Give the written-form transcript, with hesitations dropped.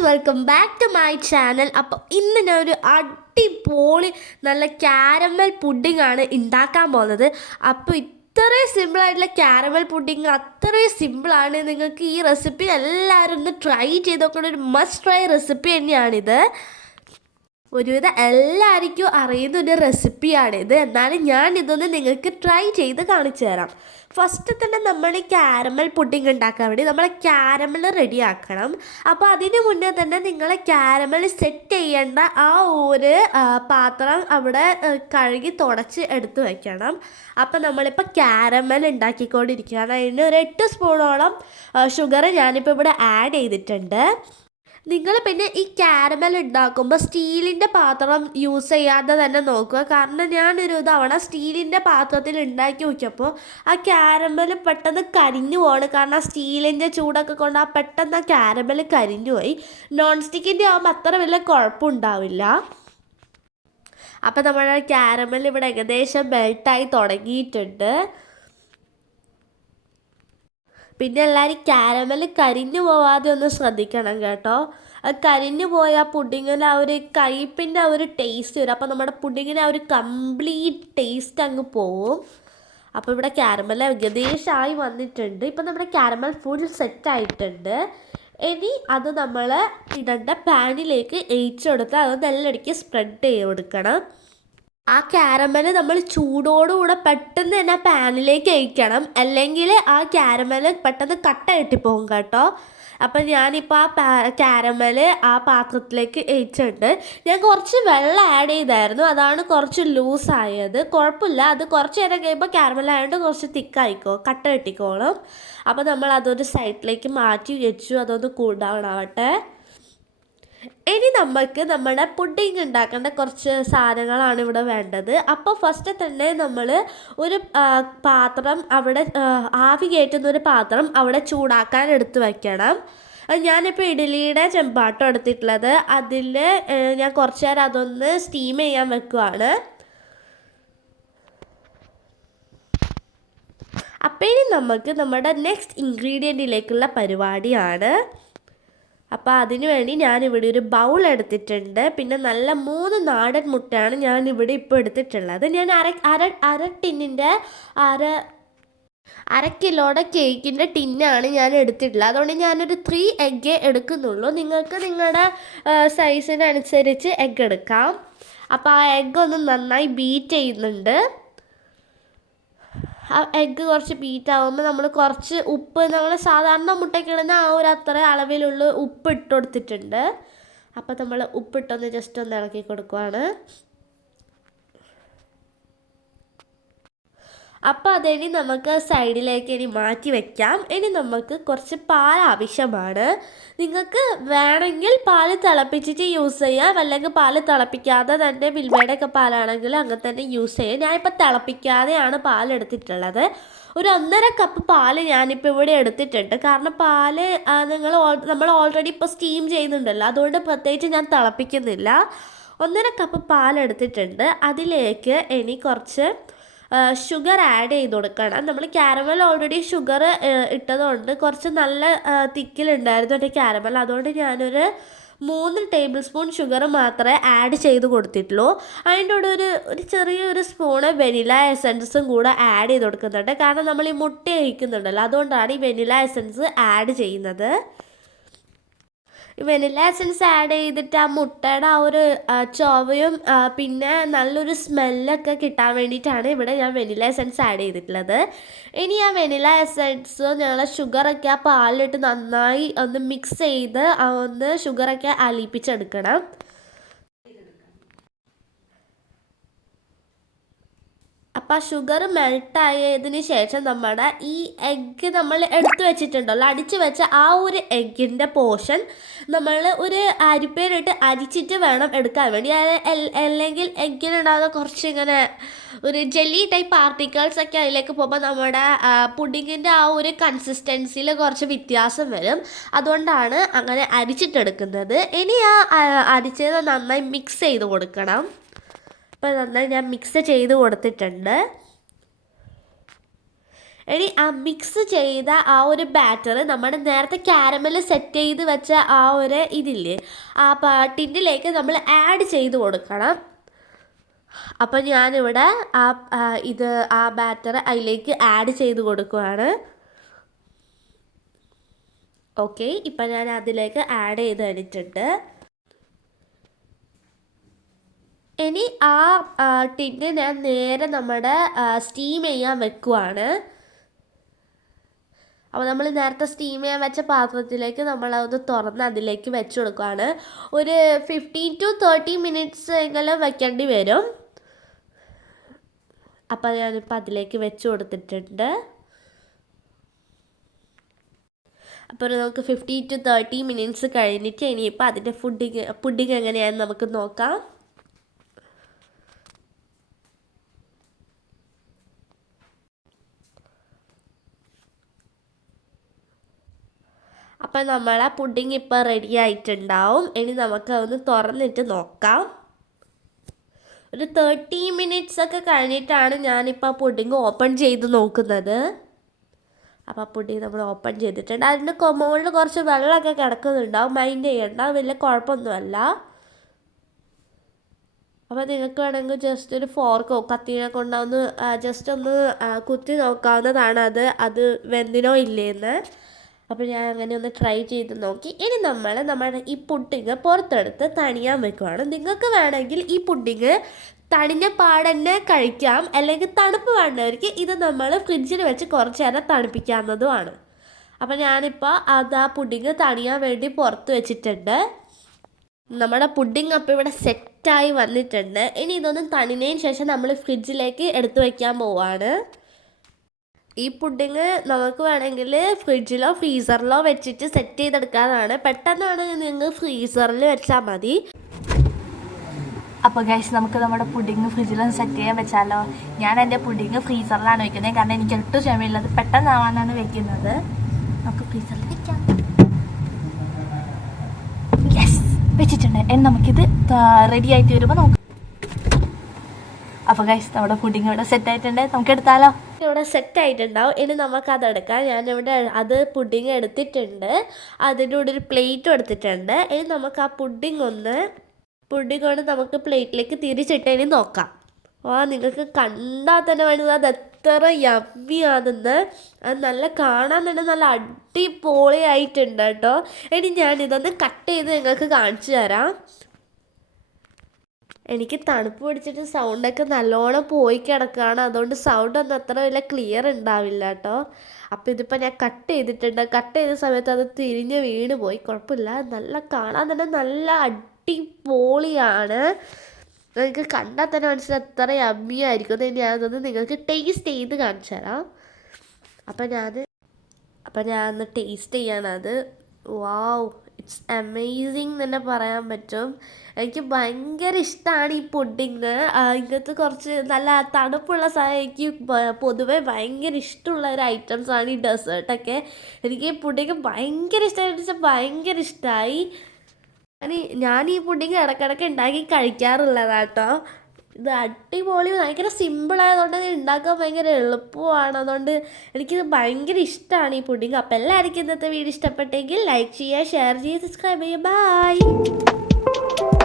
Guys, welcome back to my channel. അപ്പോൾ ഇന്ന് ഞാൻ ഒരു അടിപൊളി നല്ല ക്യാരമൽ പുഡിംഗ് ആണ് ഉണ്ടാക്കാൻ പോകുന്നത്. അപ്പോൾ ഇത്രയും സിമ്പിളായിട്ടുള്ള ക്യാരമൽ പുഡിംഗ് അത്രയും സിമ്പിളാണ്. നിങ്ങൾക്ക് ഈ റെസിപ്പി എല്ലാവരും ഒന്ന് ട്രൈ ചെയ്ത് നോക്കുന്ന ഒരു മസ്റ്റ് ട്രൈ റെസിപ്പി തന്നെയാണിത്. ഒരുവിധം എല്ലാവർക്കും അറിയുന്ന ഒരു റെസിപ്പിയാണിത്. എന്നാലും ഞാൻ ഇതൊന്ന് നിങ്ങൾക്ക് ട്രൈ ചെയ്ത് കാണിച്ചു തരാം. ഫസ്റ്റ് തന്നെ നമ്മൾ ഈ ക്യാരമൽ പുഡിംഗ് ഉണ്ടാക്കാൻ വേണ്ടി നമ്മൾ ക്യാരമൽ റെഡിയാക്കണം. അപ്പോൾ അതിന് മുന്നേ തന്നെ നിങ്ങൾ ക്യാരമൽ സെറ്റ് ചെയ്യേണ്ട ആ ഒരു പാത്രം അവിടെ കഴുകി തുടച്ച് എടുത്ത് വയ്ക്കണം. അപ്പോൾ നമ്മളിപ്പോൾ ക്യാരമൽ ഉണ്ടാക്കിക്കൊണ്ടിരിക്കുകയാണ്. അതിന് ഒരു 8 സ്പൂണോളം ഷുഗർ ഞാനിപ്പോൾ ഇവിടെ ആഡ് ചെയ്തിട്ടുണ്ട്. നിങ്ങൾ പിന്നെ ഈ ക്യാരമൽ ഉണ്ടാക്കുമ്പോൾ സ്റ്റീലിൻ്റെ പാത്രം യൂസ് ചെയ്യാതെ തന്നെ നോക്കുക. കാരണം ഞാനൊരു തവണ സ്റ്റീലിൻ്റെ പാത്രത്തിൽ ഉണ്ടാക്കി നോക്കിയപ്പോൾ ആ ക്യാരമൽ പെട്ടെന്ന് കരിഞ്ഞു പോവാണ്. കാരണം ആ സ്റ്റീലിൻ്റെ ചൂടൊക്കെ കൊണ്ട് ആ പെട്ടെന്ന് ആ ക്യാരമൽ കരിഞ്ഞു പോയി. നോൺ സ്റ്റിക്കിൻ്റെ ആകുമ്പോൾ അത്ര വലിയ കുഴപ്പമുണ്ടാവില്ല. അപ്പോൾ നമ്മുടെ ക്യാരമൽ ഇവിടെ ഏകദേശം മെൽട്ടായി തുടങ്ങിയിട്ടുണ്ട്. പിന്നെ എല്ലാവരും ക്യാരമൽ കരിഞ്ഞു പോവാതെ ഒന്ന് ശ്രദ്ധിക്കണം കേട്ടോ. കരിഞ്ഞു പോയ പുഡിങ്ങിന് ആ ഒരു കയ്പിൻ്റെ ആ ഒരു ടേസ്റ്റ് വരും. അപ്പോൾ നമ്മുടെ പുഡിങ്ങിന് ആ ഒരു കംപ്ലീറ്റ് ടേസ്റ്റ് അങ്ങ് പോവും. അപ്പോൾ ഇവിടെ ക്യാരമൽ ഏകദേശമായി വന്നിട്ടുണ്ട്. ഇപ്പം നമ്മുടെ ക്യാരമൽ ഫുൾ സെറ്റായിട്ടുണ്ട്. ഇനി അത് നമ്മൾ ഇടേണ്ട പാനിലേക്ക് ഒഴിച്ചെടുത്ത് അത് നല്ലടിക്ക് സ്പ്രെഡ് ചെയ്ത് കൊടുക്കണം. ആ ക്യാരമൽ നമ്മൾ ചൂടോടുകൂടെ പെട്ടെന്ന് തന്നെ പാനിലേക്ക് ഒഴിക്കണം. അല്ലെങ്കിൽ ആ ക്യാരമൽ പെട്ടെന്ന് കട്ട കെട്ടിപ്പോകും കേട്ടോ. അപ്പം ഞാനിപ്പോൾ ആ ക്യാരമൽ ആ പാത്രത്തിലേക്ക് ഒഴിച്ചിട്ടുണ്ട്. ഞാൻ കുറച്ച് വെള്ളം ആഡ് ചെയ്തായിരുന്നു, അതാണ് കുറച്ച് ലൂസായത്. കുഴപ്പമില്ല, അത് കുറച്ച് നേരം കഴിയുമ്പോൾ ക്യാരമൽ ആയതുകൊണ്ട് കുറച്ച് തിക്കായിക്കോ കട്ട കെട്ടിക്കോളും. അപ്പോൾ നമ്മൾ അതൊരു സൈഡിലേക്ക് മാറ്റി വെച്ചു, അതൊന്ന് കൂൾ ഡൗൺ ആവട്ടെ. ഇനി നമുക്ക് നമ്മുടെ പുഡിംഗ് ഉണ്ടാക്കേണ്ട കുറച്ച് സാധനങ്ങളാണ് ഇവിടെ വേണ്ടത്. അപ്പോൾ ഫസ്റ്റ് തന്നെ നമ്മൾ ഒരു പാത്രം അവിടെ ആവി കയറ്റുന്ന ഒരു പാത്രം അവിടെ ചൂടാക്കാൻ എടുത്ത് വയ്ക്കണം. ഞാനിപ്പോൾ ഇഡ്ഡലിയുടെ ചെമ്പാട്ടം എടുത്തിട്ടുള്ളത്. അതിൽ ഞാൻ കുറച്ച് നേരം അതൊന്ന് സ്റ്റീം ചെയ്യാൻ വെക്കുവാണ്. അപ്പോൾ ഇനി നമുക്ക് നമ്മുടെ നെക്സ്റ്റ് ഇൻഗ്രീഡിയൻറ്റിലേക്കുള്ള പരിപാടിയാണ്. അപ്പോൾ അതിനു വേണ്ടി ഞാനിവിടെ ഒരു ബൗൾ എടുത്തിട്ടുണ്ട്. പിന്നെ നല്ല 3 നാടൻ മുട്ടയാണ് ഞാനിവിടെ ഇപ്പോൾ എടുത്തിട്ടുള്ളത്. ഞാൻ അര ടിന്നിൻ്റെ അര കിലോയുടെ കേക്കിൻ്റെ ടിന്നാണ് ഞാൻ എടുത്തിട്ടുള്ളത്. അതുകൊണ്ട് ഞാനൊരു 3 എഗ്ഗേ എടുക്കുന്നുള്ളൂ. നിങ്ങൾക്ക് നിങ്ങളുടെ സൈസിനനുസരിച്ച് എഗ്ഗ് എടുക്കാം. അപ്പോൾ ആ എഗ്ഗ് ഒന്ന് നന്നായി ബീറ്റ് ചെയ്യുന്നുണ്ട്. ആ എഗ്ഗ് കുറച്ച് ബീറ്റാകുമ്പോൾ നമ്മൾ കുറച്ച് ഉപ്പ്, നമ്മൾ സാധാരണ മുട്ടയ്ക്കിടുന്ന ആ ഒരു അത്ര അളവിലുള്ള ഉപ്പ് ഇട്ട് കൊടുത്തിട്ടുണ്ട്. അപ്പോൾ നമ്മൾ ഉപ്പിട്ടൊന്ന് ജസ്റ്റ് ഒന്ന് ഇളക്കി കൊടുക്കുവാണ്. അപ്പോൾ അതിനി നമുക്ക് സൈഡിലേക്ക് ഇനി മാറ്റി വയ്ക്കാം. ഇനി നമുക്ക് കുറച്ച് പാൽ ആവശ്യമാണ്. നിങ്ങൾക്ക് വേണമെങ്കിൽ പാൽ തിളപ്പിച്ചിട്ട് യൂസ് ചെയ്യാം, അല്ലെങ്കിൽ പാൽ തിളപ്പിക്കാതെ തന്നെ മിൽമയുടെ ഒക്കെ പാലാണെങ്കിൽ അങ്ങനെ തന്നെ യൂസ് ചെയ്യാം. ഞാനിപ്പോൾ തിളപ്പിക്കാതെയാണ് പാൽ എടുത്തിട്ടുള്ളത്. ഒരു 1.5 കപ്പ് പാൽ ഞാനിപ്പോൾ ഇവിടെ എടുത്തിട്ടുണ്ട്. കാരണം പാൽ നമ്മൾ ഓൾറെഡി ഇപ്പോൾ സ്റ്റീം ചെയ്യുന്നുണ്ടല്ലോ, അതുകൊണ്ട് പ്രത്യേകിച്ച് ഞാൻ തിളപ്പിക്കുന്നില്ല. 1.5 കപ്പ് പാൽ എടുത്തിട്ടുണ്ട്. അതിലേക്ക് ഇനി കുറച്ച് ഷുഗർ ആഡ് ചെയ്ത് കൊടുക്കണം. നമ്മൾ ക്യാരമൽ ഓൾറെഡി ഷുഗർ ഇട്ടതുകൊണ്ട് കുറച്ച് നല്ല തിക്കിലുണ്ടായിരുന്നു എൻ്റെ ക്യാരമൽ. അതുകൊണ്ട് ഞാനൊരു 3 ടേബിൾ സ്പൂൺ ഷുഗർ മാത്രമേ ആഡ് ചെയ്ത് കൊടുത്തിട്ടുള്ളൂ. അതിൻ്റെ കൂടെ ഒരു ചെറിയൊരു സ്പൂണ് വെനില എസൻസും കൂടെ ആഡ് ചെയ്ത് കൊടുക്കുന്നുണ്ട്. കാരണം നമ്മൾ ഈ മുട്ട ഒഴിക്കുന്നുണ്ടല്ലോ, അതുകൊണ്ടാണ് ഈ വെനില എസൻസ് ആഡ് ചെയ്യുന്നത്. വെനില എസൻസ് ആഡ് ചെയ്തിട്ട് ആ മുട്ടയുടെ ആ ഒരു ചുവയും പിന്നെ നല്ലൊരു സ്മെല്ലൊക്കെ കിട്ടാൻ വേണ്ടിയിട്ടാണ് ഇവിടെ ഞാൻ വെനില എസൻസ് ആഡ് ചെയ്തിട്ടുള്ളത്. ഇനി ആ വെനില എസൻസ് ഞങ്ങൾ ഷുഗറൊക്കെ ആ പാലിലിട്ട് നന്നായി ഒന്ന് മിക്സ് ചെയ്ത് ഒന്ന് ഷുഗറൊക്കെ അലിയിപ്പിച്ചെടുക്കണം. അപ്പോൾ ആ ഷുഗർ മെൽട്ടായതിന് ശേഷം നമ്മുടെ ഈ എഗ്ഗ് നമ്മൾ എടുത്തു വെച്ചിട്ടുണ്ടല്ലോ, അടിച്ചു വെച്ച ആ ഒരു എഗ്ഗിൻ്റെ പോർഷൻ നമ്മൾ ഒരു അരിപ്പയിലിട്ട് അരിച്ചിട്ട് വേണം എടുക്കാൻ വേണ്ടി. അല്ലെങ്കിൽ എഗ്ഗിനുണ്ടാകുന്ന കുറച്ച് ഇങ്ങനെ ഒരു ജെല്ലി ടൈപ്പ് പാർട്ടിക്കിൾസ് ഒക്കെ അതിലേക്ക് പോകുമ്പോൾ നമ്മുടെ പുഡിങ്ങിൻ്റെ ആ ഒരു കൺസിസ്റ്റൻസിയിൽ കുറച്ച് വ്യത്യാസം വരും. അതുകൊണ്ടാണ് അങ്ങനെ അരിച്ചിട്ടെടുക്കുന്നത്. ഇനി ആ അരിച്ചത് നന്നായി മിക്സ് ചെയ്ത് കൊടുക്കണം. ഇപ്പോൾ നന്നായി ഞാൻ മിക്സ് ചെയ്ത് കൊടുത്തിട്ടുണ്ട്. ഇനി ആ മിക്സ് ചെയ്ത ആ ഒരു ബാറ്റർ നമ്മുടെ നേരത്തെ കാരമൽ സെറ്റ് ചെയ്ത് വെച്ച ആ ഒരു ഇതില്ലേ ആ ടിന്നിലേക്ക് നമ്മൾ ആഡ് ചെയ്ത് കൊടുക്കണം. അപ്പം ഞാനിവിടെ ആ ബാറ്റർ അതിലേക്ക് ആഡ് ചെയ്ത് കൊടുക്കുവാണ്. ഓക്കെ, ഇപ്പം ഞാൻ അതിലേക്ക് ആഡ് ചെയ്ത് കഴിഞ്ഞിട്ടുണ്ട്. ഇനി ആ ടിന്ന് ഞാൻ നേരെ നമ്മുടെ സ്റ്റീം ചെയ്യാൻ വെക്കുവാണ്. അപ്പോൾ നമ്മൾ നേരത്തെ സ്റ്റീം ചെയ്യാൻ വെച്ച പാത്രത്തിലേക്ക് നമ്മളത് തുറന്ന് അതിലേക്ക് വെച്ച് കൊടുക്കുകയാണ്. ഒരു 15 to 30 മിനിറ്റ്സ് എങ്കിലും വെക്കേണ്ടി വരും. അപ്പോൾ ഞാനിപ്പോൾ അതിലേക്ക് വെച്ച് കൊടുത്തിട്ടുണ്ട്. അപ്പോൾ നമുക്ക് 15 to 30 മിനിറ്റ്സ് കഴിഞ്ഞിട്ട് ഇനിയിപ്പോൾ അതിൻ്റെ പുഡിങ് എങ്ങനെയാണെന്ന് നമുക്ക് നോക്കാം. അപ്പം നമ്മളെ പുഡിങ് ഇപ്പോൾ റെഡി ആയിട്ടുണ്ടാവും. ഇനി നമുക്ക് അതൊന്ന് തുറന്നിട്ട് നോക്കാം. ഒരു 30 മിനിറ്റ്സ് ഒക്കെ കഴിഞ്ഞിട്ടാണ് ഞാനിപ്പോൾ പുഡിങ് ഓപ്പൺ ചെയ്ത് നോക്കുന്നത്. അപ്പോൾ പുഡിങ് നമ്മൾ ഓപ്പൺ ചെയ്തിട്ടുണ്ട്. അതിൻ്റെ മുകളിൽ കുറച്ച് വെള്ളമൊക്കെ കിടക്കുന്നുണ്ടാവും, മൈൻഡ് ചെയ്യണ്ട, വലിയ കുഴപ്പമൊന്നുമല്ല. അപ്പോൾ നിങ്ങൾക്ക് വേണമെങ്കിൽ ജസ്റ്റ് ഒരു ഫോർക്കോ കത്തിനെ കൊണ്ടൊന്ന് ജസ്റ്റ് ഒന്ന് കുത്തി നോക്കാവുന്നതാണ് അത് വെന്തിനോ ഇല്ലേന്ന്. അപ്പോൾ ഞാൻ അങ്ങനെ ഒന്ന് ട്രൈ ചെയ്ത് നോക്കി. ഇനി നമ്മുടെ ഈ പുഡിങ് പുറത്തെടുത്ത് തണിയാൻ വെക്കുവാണ്. നിങ്ങൾക്ക് വേണമെങ്കിൽ ഈ പുഡിങ് തണിഞ്ഞ പാടന്നെ കഴിക്കാം, അല്ലെങ്കിൽ തണുപ്പ് വേണ്ടവർക്ക് ഇത് നമ്മൾ ഫ്രിഡ്ജിൽ വെച്ച് കുറച്ച് നേരം തണുപ്പിക്കാവുന്നതുമാണ്. അപ്പോൾ ഞാനിപ്പോൾ ആ പുഡിങ് തണിയാൻ വേണ്ടി പുറത്ത് വെച്ചിട്ടുണ്ട്. നമ്മുടെ പുഡിങ് അപ്പോൾ ഇവിടെ സെറ്റായി വന്നിട്ടുണ്ട്. ഇനി ഇതൊന്നും തണിഞ്ഞതിന് ശേഷം നമ്മൾ ഫ്രിഡ്ജിലേക്ക് എടുത്ത് വയ്ക്കാൻ പോവാണ്. ഈ പുഡിങ് നമുക്ക് വേണമെങ്കിൽ ഫ്രിഡ്ജിലോ ഫ്രീസറിലോ വെച്ചിട്ട് സെറ്റ് ചെയ്തെടുക്കാനാണ്. പെട്ടെന്നാണ് നിങ്ങൾ ഫ്രീസറിൽ വെച്ചാൽ മതി. അപ്പോൾ ഗൈസ്, നമുക്ക് നമ്മുടെ പുഡിങ് ഫ്രിഡ്ജിലൊന്ന് സെറ്റ് ചെയ്യാൻ വെച്ചാലോ. ഞാൻ എൻ്റെ പുഡിങ് ഫ്രീസറിലാണ് വെക്കുന്നത്, കാരണം എനിക്ക് ഒട്ടും ക്ഷമയില്ലത് പെട്ടെന്നാവാനാണ് വെക്കുന്നത്. നമുക്ക് ഫ്രീസറിൽ വെക്കാം. യെസ്, വെച്ചിട്ടുണ്ട്. ഇനി നമുക്കിത് റെഡി ആയിട്ട് വരുമ്പോൾ നോക്കാം. അപ്പോൾ ഗൈസ്, നമ്മുടെ പുഡിങ് ഇവിടെ സെറ്റ് ആയിട്ടുണ്ട്. നമുക്ക് എടുത്താലോ. ഇവിടെ സെറ്റ് ആയിട്ടുണ്ടാവും. ഇനി നമുക്കതെടുക്കാം. ഞാനിവിടെ അത് പുഡിങ് എടുത്തിട്ടുണ്ട്. അതിൻ്റെ കൂടെ ഒരു പ്ലേറ്റും എടുത്തിട്ടുണ്ട്. ഇനി നമുക്ക് ആ പുഡിങ് കൊണ്ട് നമുക്ക് പ്ലേറ്റിലേക്ക് തിരിച്ചിട്ട് നോക്കാം. നിങ്ങൾക്ക് കണ്ടാൽ തന്നെ വേണമെങ്കിൽ അത് എത്ര യമ്മിയാണെന്ന്. അത് നല്ല കാണാൻ തന്നെ നല്ല അടിപൊളിയായിട്ടുണ്ട് കേട്ടോ. ഇനി ഞാനിതൊന്ന് കട്ട് ചെയ്ത് നിങ്ങൾക്ക് കാണിച്ചു തരാം. എനിക്ക് തണുപ്പ് പിടിച്ചിട്ട് സൗണ്ടൊക്കെ നല്ലോണം പോയി കിടക്കുകയാണ്, അതുകൊണ്ട് സൗണ്ടൊന്നും അത്ര വലിയ ക്ലിയർ ഉണ്ടാവില്ല കേട്ടോ. അപ്പോൾ ഇതിപ്പോൾ ഞാൻ കട്ട് ചെയ്തിട്ടുണ്ട്. കട്ട് ചെയ്ത സമയത്ത് അത് തിരിഞ്ഞ് വീണ് പോയി, കുഴപ്പമില്ല. നല്ല കാണാൻ തന്നെ നല്ല അടിപൊളിയാണ്. നിങ്ങൾക്ക് കണ്ടാൽ തന്നെ മനസ്സിലായി എത്ര യമ്മിയായിരിക്കും. ഞാനതൊന്ന് നിങ്ങൾക്ക് ടേസ്റ്റ് ചെയ്ത് കാണിച്ചു തരാം. അപ്പം ഞാനൊന്ന് ടേസ്റ്റ് ചെയ്യാനത്. വാവ്, ഇറ്റ്സ് അമേസിങ് തന്നെ പറയാൻ പറ്റും. എനിക്ക് ഭയങ്കര ഇഷ്ടമാണ് ഈ പുഡിങ്. ഇങ്ങനത്തെ കുറച്ച് നല്ല തണുപ്പുള്ള സാധനം എനിക്ക് പൊതുവെ ഭയങ്കര ഇഷ്ടമുള്ള ഒരു ഐറ്റംസാണ് ഈ ഡെസേർട്ടൊക്കെ. എനിക്ക് ഈ പുഡിങ് ഭയങ്കര ഇഷ്ടമായിട്ട് വെച്ചാൽ ഭയങ്കര ഇഷ്ടമായി. ഞാൻ ഈ പുഡിങ് ഇടയ്ക്കിടയ്ക്ക് ഉണ്ടാക്കി കഴിക്കാറുള്ളതാട്ടോ. ഇത് അടിപൊളി, ഭയങ്കര സിമ്പിളായതുകൊണ്ട് അത് ഉണ്ടാക്കാൻ ഭയങ്കര എളുപ്പമാണ്. അതുകൊണ്ട് എനിക്കിത് ഭയങ്കര ഇഷ്ടമാണ് ഈ പുഡിങ്. അപ്പോൾ എല്ലാവർക്കും ഇന്നത്തെ വീഡിയോ ഇഷ്ടപ്പെട്ടെങ്കിൽ ലൈക്ക് ചെയ്യുക, ഷെയർ ചെയ്യുക, സബ്സ്ക്രൈബ് ചെയ്യുക. ബൈ.